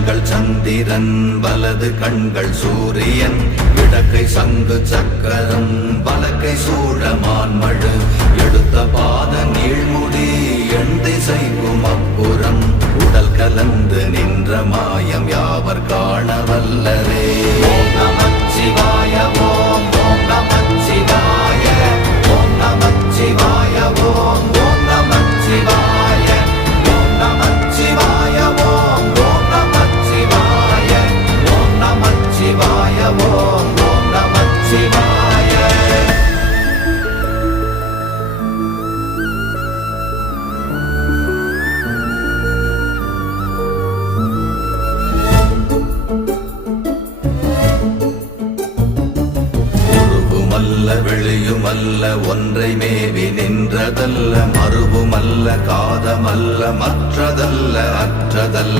கண்கள் சந்திரன் வலது கண்கள் சூரியன் இடக்கை சங்கு சக்கரம் வலக்கை சூழமான்மழு எடுத்த பாத நீழ்முடி எண் திசைக்கும் அப்புறம் உடல் கலந்து நின்ற மாயம் யாவர் காண வல்லரே. ஓம் நமச்சிவாய ஓம் ஓம் நமச்சிவாய ஓம் நமச்சிவாய ஓம் ஓம் நமச்சிவாய ஓம் நமச்சிவாய ஓம் ஓம் நமச்சிவாய ஓம் நமச்சிவாய ஓம் ஓம் நமச்சிவாய. வெளியுமல்ல ஒன்றை மேவி நின்றதல்ல மறுவுமல்ல காதமல்ல மற்றதல்ல அற்றதல்ல